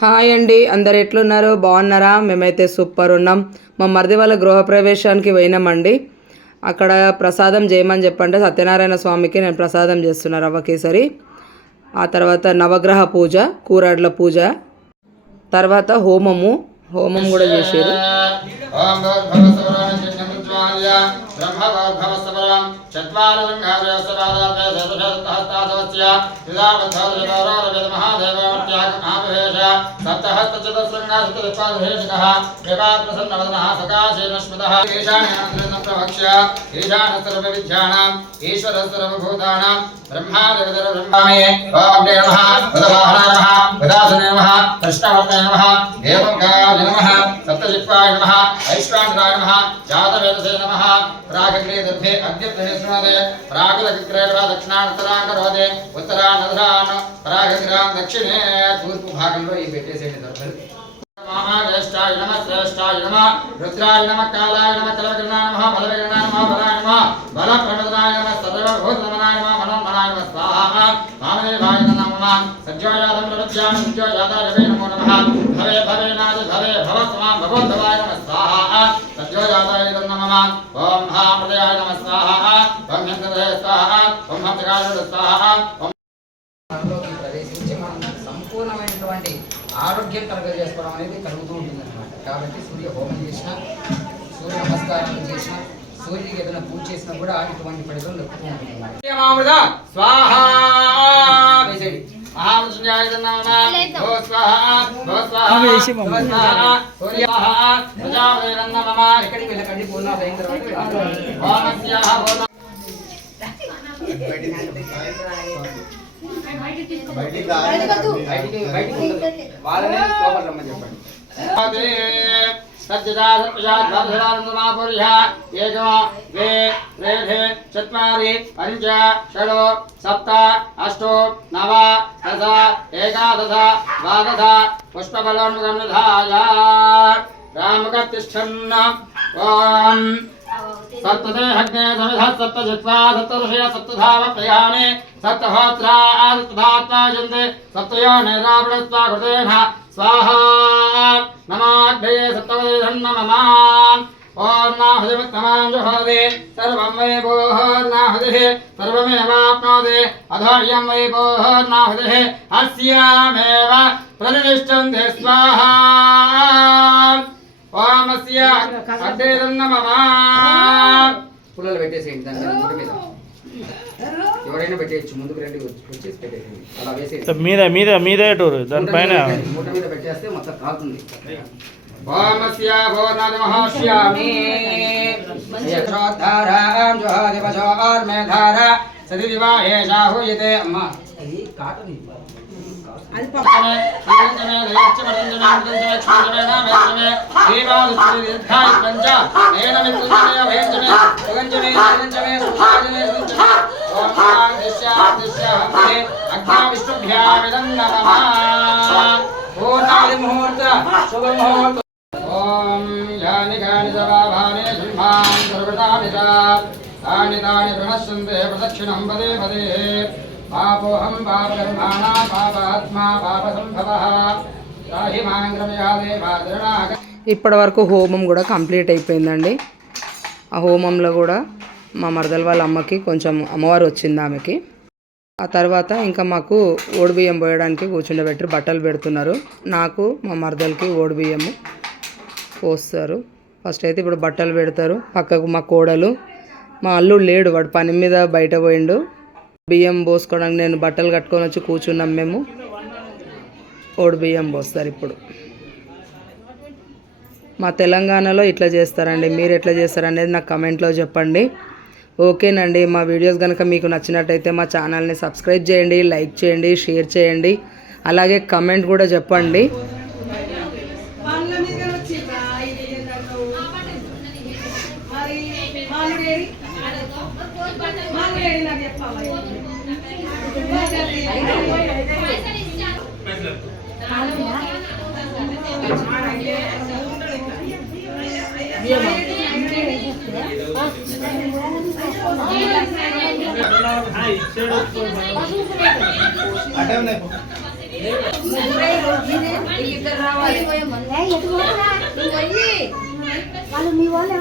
Hi అండి, అందరు ఎట్లున్నారు? బాగున్నారా? మేమైతే సూపర్ ఉన్నాం. మా మరిది వాళ్ళ గృహప్రవేశానికి పోయినామండి. అక్కడ ప్రసాదం చేయమని చెప్పంటే సత్యనారాయణ స్వామికి నేను ప్రసాదం చేస్తున్నా, రవ్వ కేసరి. ఆ తర్వాత నవగ్రహ పూజ, కూరాడ్ల పూజ, తర్వాత హోమం కూడా చేశారు. सप्तजिह्वाय नमः ऐश्वर्याय नमः जातवेदसे नमः प्रागग्रे दर्भे अद्य प्रणेश्वरे प्रागदग्रेर्वा दक्षिणान्तराकरोदे उत्तरानधरान् प्रागग्राम दक्षिणे तूर्పు భాగంలో ఈ పెట్టేసేయండి దర్భలు. महावेष्टाय नमः श्रेष्ठाय नमः रुद्राय नमः कालाय नमः कलवगणाय नमः बलवगणाय नमः बलाय नमः बलप्रमदनाय नमः सर्वभूतनमनाय नमः मनोमनाय नमः स्वाहा वामदेवाय नमः सज्जोयादं प्रवच्यामि सज्जोयादाय नमो नमः भवे भवे नाद भवे भव समां भगवद्भवाय नमः स्वाहा सज्जोयादाय नमः ओम महाप्रदयाय नमः स्वाहा ओम हंसदे स्वाहा ओम हंसगाय स्वाहा సంపూర్ణమైనటువంటి ఆరోగ్యం కలుగజేసుకోవడం అనేది కలుగుతూ ఉంటుంది అన్నమాట. కాబట్టి సూర్య హోమం చేసిన, సూర్య నమస్కారాలు చేసిన, సూర్యుడికి ఏదైనా పూజ చేసినా కూడా ఇటువంటి ఫలితం దొరుకుతూ ఉంటుంది అన్నమాట. స్వాహా వేసేది మహావిష్ణుయాయ నమః ఓ స్వాహా ఓ స్వాహా సూర్యాహ ప్రజాపతే నమః. ఇక్కడికి వెళ్ళకండి, పూర్ణ అయిన తర్వాత ఓమస్యాహ ఓం వాళ్ళనే లోపల రమ్మని చెప్పండి. चत्वारि पंच षड् सप्त अष्ट नव दश एकादश द्वादश पुष्पफलोन्मुखनिधाय रामकतिष्ठन् ओम सप्तदेहग्ने समिधः सप्तजिह्वा सप्तऋषय सप्तधाव प्रयाणे सप्तहोत्रा सप्तधात्वा जन्ते सप्तयोनिरावृत्वा कृतेन स्वाहा नमाग्धये सप्तवदेधं नमः ओम नाहुदिमत्तमां जुहोदे सर्वं वै भोर्नाहुदिः सर्वमेवाप्नोति अधो इयं वै भोर्नाहुदिः अस्यामेव प्रतिष्ठन्ते स्वाहा ओम अस्या अग्नेदं नमः. పుల్లలు పెట్టేసేయండి దాని మూట మీద. ఎవరైనా పెట్టేయచ్చు, ముందుకు రండి, వచ్చేసి పెట్టేసేయండి. అలా వేసేయండి. మీద మీద మీద టూరు దానిపైన మూట మీద పెట్టేస్తే మొత్తం కాలుతుంది. ఓం అస్య భోర్నమః యత్రోద్ధారాం జోహాదివజోర్మేధార సదిదివా ఏషా హూయతే. అమ్మ ఇది కాటన్ అది పక్కనే శ్రీరంజమే లయచ్చమరంజమే అమృతంజమే క్షురంజమే నామేంజమే దేవాదుశ్రీ దీర్ఘాయ పంచ నేనమిత్రుంజమే భయంజమే సుగంజమే సుగంజమే సుఖాజమే సుగంజమే ఓం శాంతిశాంతిశాంతి అగ్నా విష్ణుభ్యామిదం నమః. పూర్ణాది ముహూర్త శుభ ముహూర్త. ఓం యాని కాని సవాభానే శుభాన్ సర్వతాని తాని తాని ప్రణశ్యంతే ప్రదక్షిణం పదే పదే. పాపోహం పాపకర్మాణా పాపాత్మా పాపసంభవః రాహి మాంగ్రమయాదే వాదరణాగ. ఇప్పటి వరకు హోమం కూడా కంప్లీట్ అయిపోయిందండి. ఆ హోమంలో కూడా మా మరదల వాళ్ళ అమ్మకి కొంచెం అమ్మవారు వచ్చింది ఆమెకి. ఆ తర్వాత ఇంకా మాకు ఓడిబియ్యం పోయడానికి కూర్చుండబెట్టి బట్టలు పెడుతున్నారు. నాకు మా మరదలకి ఓడిబియ్యము పోస్తారు. ఫస్ట్ అయితే ఇప్పుడు బట్టలు పెడతారు. పక్కకు మా కోడలు, మా అల్లుడు లేడు, వాడు పని మీద బయట పోయిండు. బియ్యం పోసుకోవడానికి నేను బట్టలు కట్టుకొని వచ్చి కూర్చున్నాం మేము. ఓడి బియ్యం పోస్తారు ఇప్పుడు. మా తెలంగాణలో ఇట్లా చేస్తారండి, మీరు ఎట్లా చేస్తారు అనేది నాకు కమెంట్లో చెప్పండి. ఓకేనండి, మా వీడియోస్ కనుక మీకు నచ్చినట్టయితే మా ఛానల్ని సబ్స్క్రైబ్ చేయండి, లైక్ చేయండి, షేర్ చేయండి, అలాగే కమెంట్ కూడా చెప్పండి. అటెండ్ వాళ్ళు మీ వాళ్ళు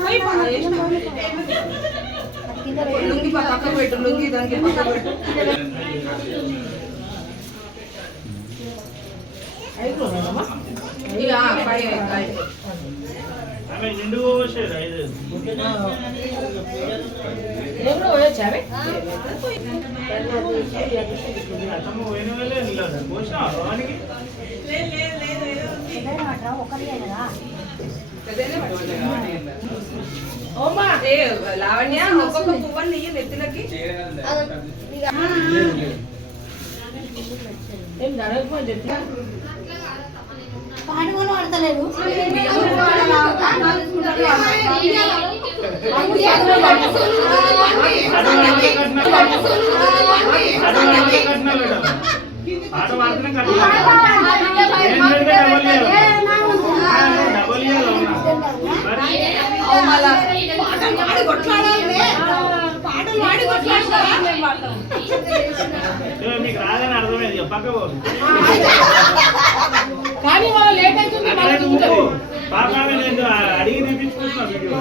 ఆమె నిండుగా పోసేది 5 అతమ్మ పోయిన వెళ్ళే పోసినా రోనికి ఒకరి కదా లావణ్య ఒక్కొక్క పువ్వని నెత్తిలకి పాడుకొని పడతలేదు మీకు రాదని అర్థమైంది పక్క కానీ వాళ్ళు లేట్ అవుతుంది అడిగి తెప్పించుకుంటున్నా వీడియో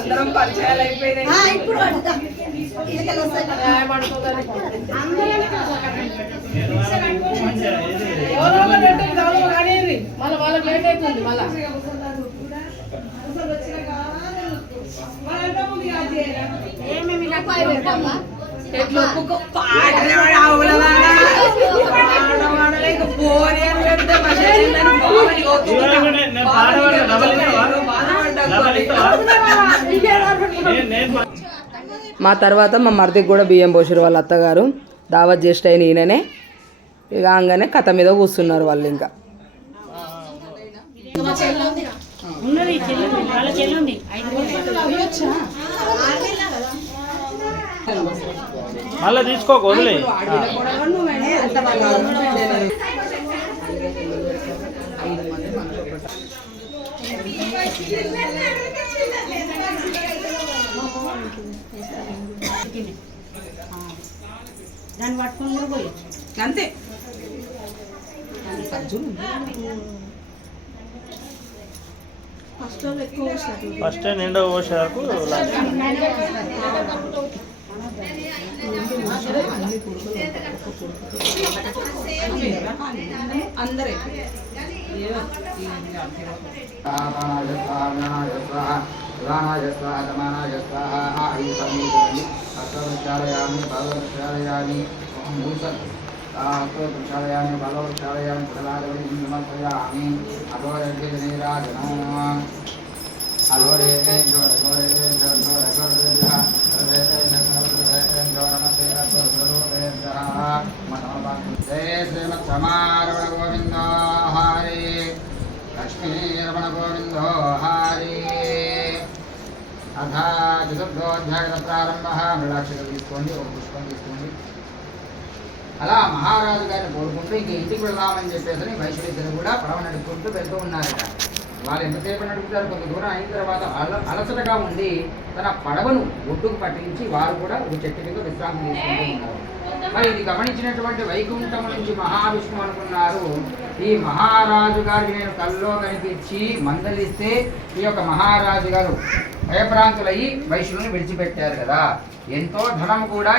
అందరం పరిచయాలు అయిపోయినాయి ఇప్పుడు వాళ్ళకి లేట్ అవుతుంది మళ్ళా మా తర్వాత మా మరిదికి కూడా బియ్యం పోసారు వాళ్ళ అత్తగారు దావత్ చేస్ట్ అయిన ఈయననే ఇక అంగానే కథ మీద కూర్చున్నారు వాళ్ళు ఇంకా మళ్ళీ తీసుకోక వదిలే దాన్ని పట్టుకొని కూడా పోయి అంతే ఫస్ట్ నిండా పోసేవరకు అందరే ప్రక్షాళయామి బలవక్షాళయామి ప్రలాదవని సమర్పయామి అఘోరజనీరాజనం శ్రీమత్సమారమణ గోవిందో హారి లక్ష్మీరమణ గోవిందో హారి అథా చతుర్థోధ్యాయ ప్రారంభ మృడాక్షలు తీసుకోండి ఒక పుష్పం తీసుకోండి. అలా మహారాజు గారిని కోరుకుంటూ ఇంక ఇంటికి వెళ్దామని చెప్పేసి వైశ్వరిద్దరు కూడా పడవ నడుపుకుంటూ వెళ్తూ ఉన్నారట. వాళ్ళు ఎంతసేపు నడుపుతారు, కొంత దూరం అయిన తర్వాత అలసటగా ఉండి తన పడవను ఒడ్డుకు పట్టించి వారు కూడా ఒక చెట్టు కింద విశ్రాంతి తీసుకుంటూ ఉన్నారు. మరి ఇది గమనించినటువంటి వైకుంఠం నుంచి మహావిష్ణువు అనుకున్నారు, ఈ మహారాజు గారికి నేను కల్లో కనిపించి మందలిస్తే ఈ యొక్క మహారాజు గారు భయభ్రాంతులయ్యి వైశ్యులను విడిచిపెట్టారు కదా, ఎంతో ధనం కూడా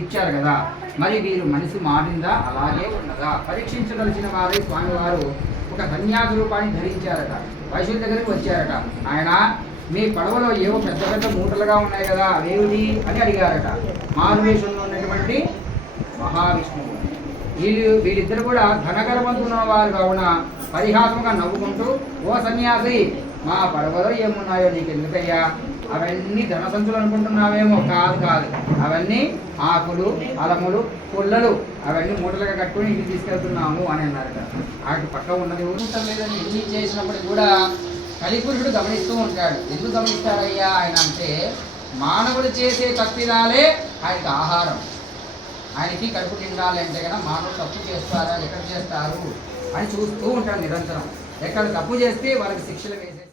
ఇచ్చారు కదా, మరి వీరు మనసు మారిందా అలాగే ఉన్నదా పరీక్షించదలిచిన వారి స్వామివారు ఒక సన్యాస రూపాన్ని ధరించారట. వైశ్యుల దగ్గరికి వచ్చారట. ఆయన మీ పడవలో ఏవో పెద్ద పెద్ద మూటలుగా ఉన్నాయి కదా అవేమిటి అని అడిగారట. మారువేషంలో ఉన్నటువంటి మహావిష్ణువు. వీళ్ళిద్దరు కూడా ధనగర్వంతున్న వారు కావున పరిహాసంగా నవ్వుకుంటూ, ఓ సన్యాసి, మా పడవలో ఏమున్నాయో నీకు ఎందుకయ్యా, అవన్నీ ధనసంచులు అనుకుంటున్నావేమో, కాదు కాదు, అవన్నీ ఆకులు, అలములు, పుల్లలు, అవన్నీ మూటలుగా కట్టుకుని ఇంటికి తీసుకెళ్తున్నాము అని అన్నారట. అటు పక్క ఉన్నది ఊరుట మీద ఎన్ని చేసినప్పటికీ కూడా కలిపురుషుడు గమనిస్తూ ఉంటాడు. ఎందుకు గమనిస్తారయ్యా ఆయన అంటే, మానవుడు చేసే తప్పిదాలే ఆయనకు ఆహారం. ఆయనకి కడుపు తిండాలి అంటే కదా మానవులు తప్పు చేస్తారా, ఎక్కడ చేస్తారు అని చూస్తూ ఉంటాడు నిరంతరం. ఎక్కడ తప్పు చేస్తే వాళ్ళకి శిక్షలు వేసే